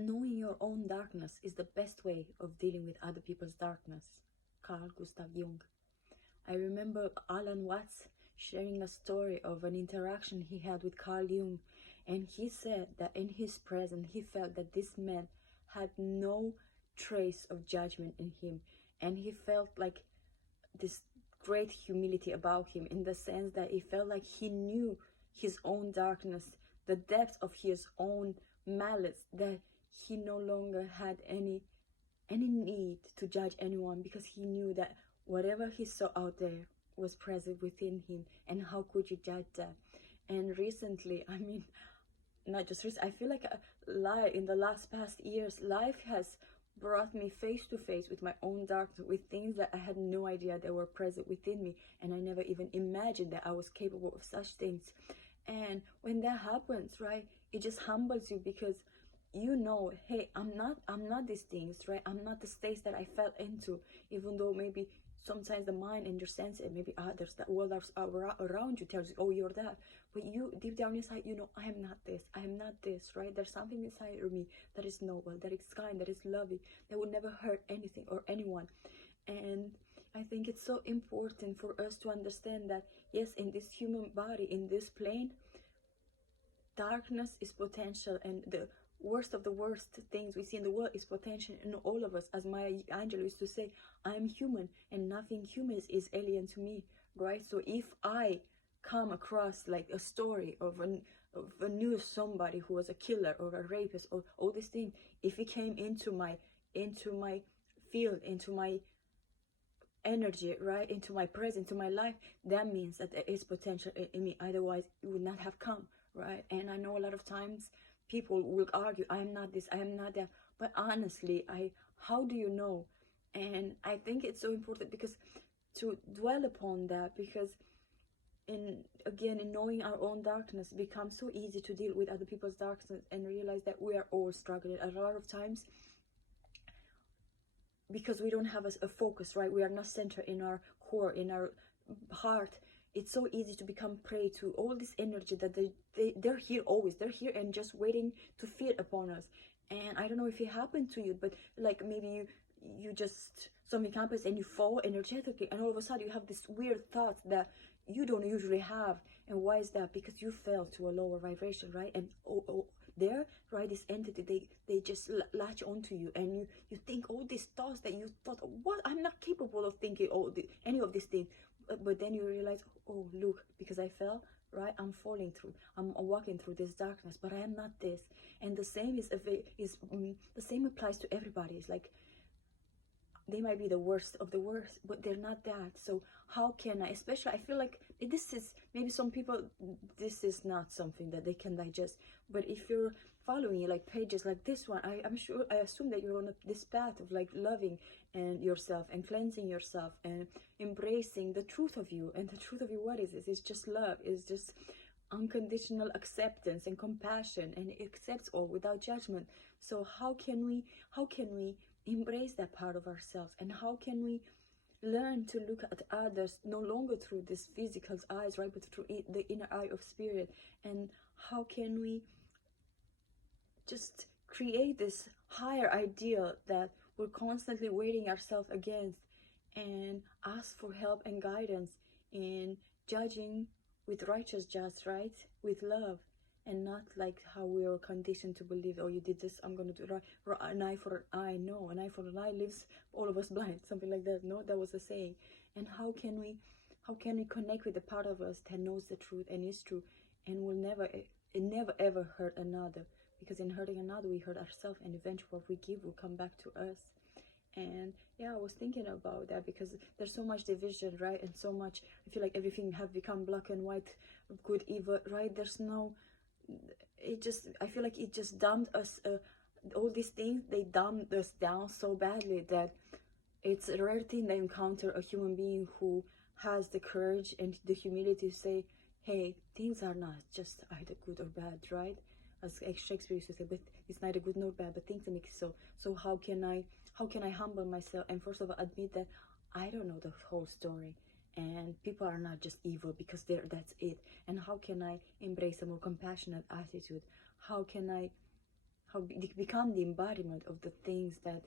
knowing your own darkness is the best way of dealing with other people's darkness. Carl Gustav Jung. I remember Alan Watts sharing a story of an interaction he had with Carl Jung, and he said that in his presence he felt that this man had no trace of judgment in him, and he felt like this great humility about him, in the sense that he felt like he knew his own darkness, the depth of his own malice, that he no longer had any need to judge anyone, because he knew that whatever he saw out there was present within him, and how could you judge that? And recently, I mean, not just recently, I feel like in the last past years, life has brought me face to face with my own darkness, with things that I had no idea they were present within me, and I never even imagined that I was capable of such things. And when that happens, right, it just humbles you, because you know, hey, I'm not these things, right? I'm not the states that I fell into, even though maybe sometimes the mind and your senses, and maybe others, that world around you tells you, oh, you're that. But you, deep down inside, you know, I am not this, I am not this, right? There's something inside of me that is noble, that is kind, that is loving, that will never hurt anything or anyone. And I think it's so important for us to understand that, yes, in this human body, in this plane, darkness is potential, and the worst of the worst things we see in the world is potential in all of us. As Maya Angelou used to say, I'm human and nothing human is alien to me, right? So if I come across like a story of a news, somebody who was a killer or a rapist or all these things, if it came into my field, into my energy, right, into my presence, into my life, that means that there is potential in me, otherwise it would not have come, right? And I know a lot of times people will argue, I am not this, I am not that, but honestly, how do you know? And I think it's so important because to dwell upon that, because in knowing our own darkness, it becomes so easy to deal with other people's darkness and realize that we are all struggling a lot of times, because we don't have a focus, right? We are not centered in our core, in our heart. It's so easy to become prey to all this energy that they're here always. They're here and just waiting to feed upon us. And I don't know if it happened to you, but like maybe you just, something happens and you fall energetically, and all of a sudden you have this weird thoughts that you don't usually have. And why is that? Because you fell to a lower vibration, right? And there, right, this entity, they just latch onto you, and you think all these thoughts that you thought, what, I'm not capable of thinking any of these things. But then you realize, oh, look, because I fell, right, I'm falling through, I'm walking through this darkness, but I am not this. And the same the same applies to everybody. It's like they might be the worst of the worst, but they're not that. So how can I, especially, I feel like this is, maybe some people, this is not something that they can digest, but if you're following like pages like this one, I'm sure, I assume that you're on this path of like loving and yourself and cleansing yourself and embracing the truth of you. And the truth of you, what is this? It's just love. It's just unconditional acceptance and compassion, and it accepts all without judgment. So how can we embrace that part of ourselves, and how can we learn to look at others no longer through this physical eyes, right, but through the inner eye of spirit? And how can we just create this higher ideal that we're constantly weighting ourselves against, and ask for help and guidance in judging with righteous just, right, with love, and not like how we are conditioned to believe, oh, you did this, I'm going to do right, an eye for an eye. No, an eye for an eye leaves all of us blind, something like that. No, that was a saying. And how can we connect with the part of us that knows the truth and is true, and will never ever hurt another? Because in hurting another, we hurt ourselves, and eventually what we give will come back to us. And yeah, I was thinking about that, because there's so much division, right, and so much, I feel like everything have become black and white, good, evil, right? There's no, I feel like it just dumped us, all these things, they dumped us down so badly that it's a rare thing to encounter a human being who has the courage and the humility to say, hey, things are not just either good or bad, right? As Shakespeare used to say, but it's neither good nor bad, but things make it so. So how can I humble myself, and first of all admit that I don't know the whole story, and people are not just evil because that's it? And how can I embrace a more compassionate attitude? How can I become the embodiment of the things that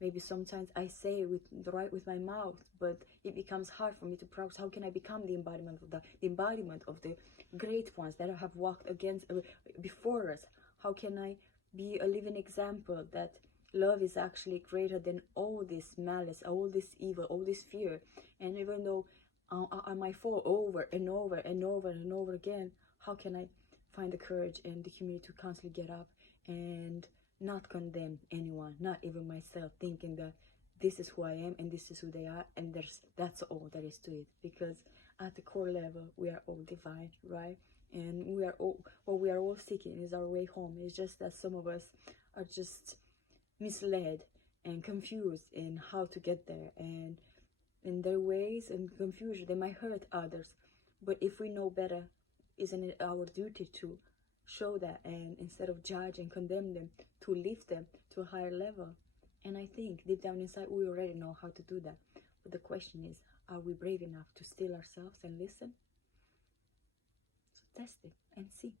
maybe sometimes I say with my mouth, but it becomes hard for me to practice. How can I become the embodiment of the embodiment of the great ones that have walked before us? How can I be a living example that love is actually greater than all this malice, all this evil, all this fear? And even though I might fall over and over and over and over again, how can I find the courage and the humility to constantly get up and not condemn anyone, not even myself, thinking that this is who I am and this is who they are, and that's all there is to it? Because at the core level, we are all divine, right? And we are all, what we are all seeking is our way home. It's just that some of us are just misled and confused in how to get there, and in their ways and confusion they might hurt others. But if we know better, isn't it our duty to show that, and instead of judge and condemn them, to lift them to a higher level? And I think deep down inside we already know how to do that, but the question is, are we brave enough to still ourselves and listen? So test it and see.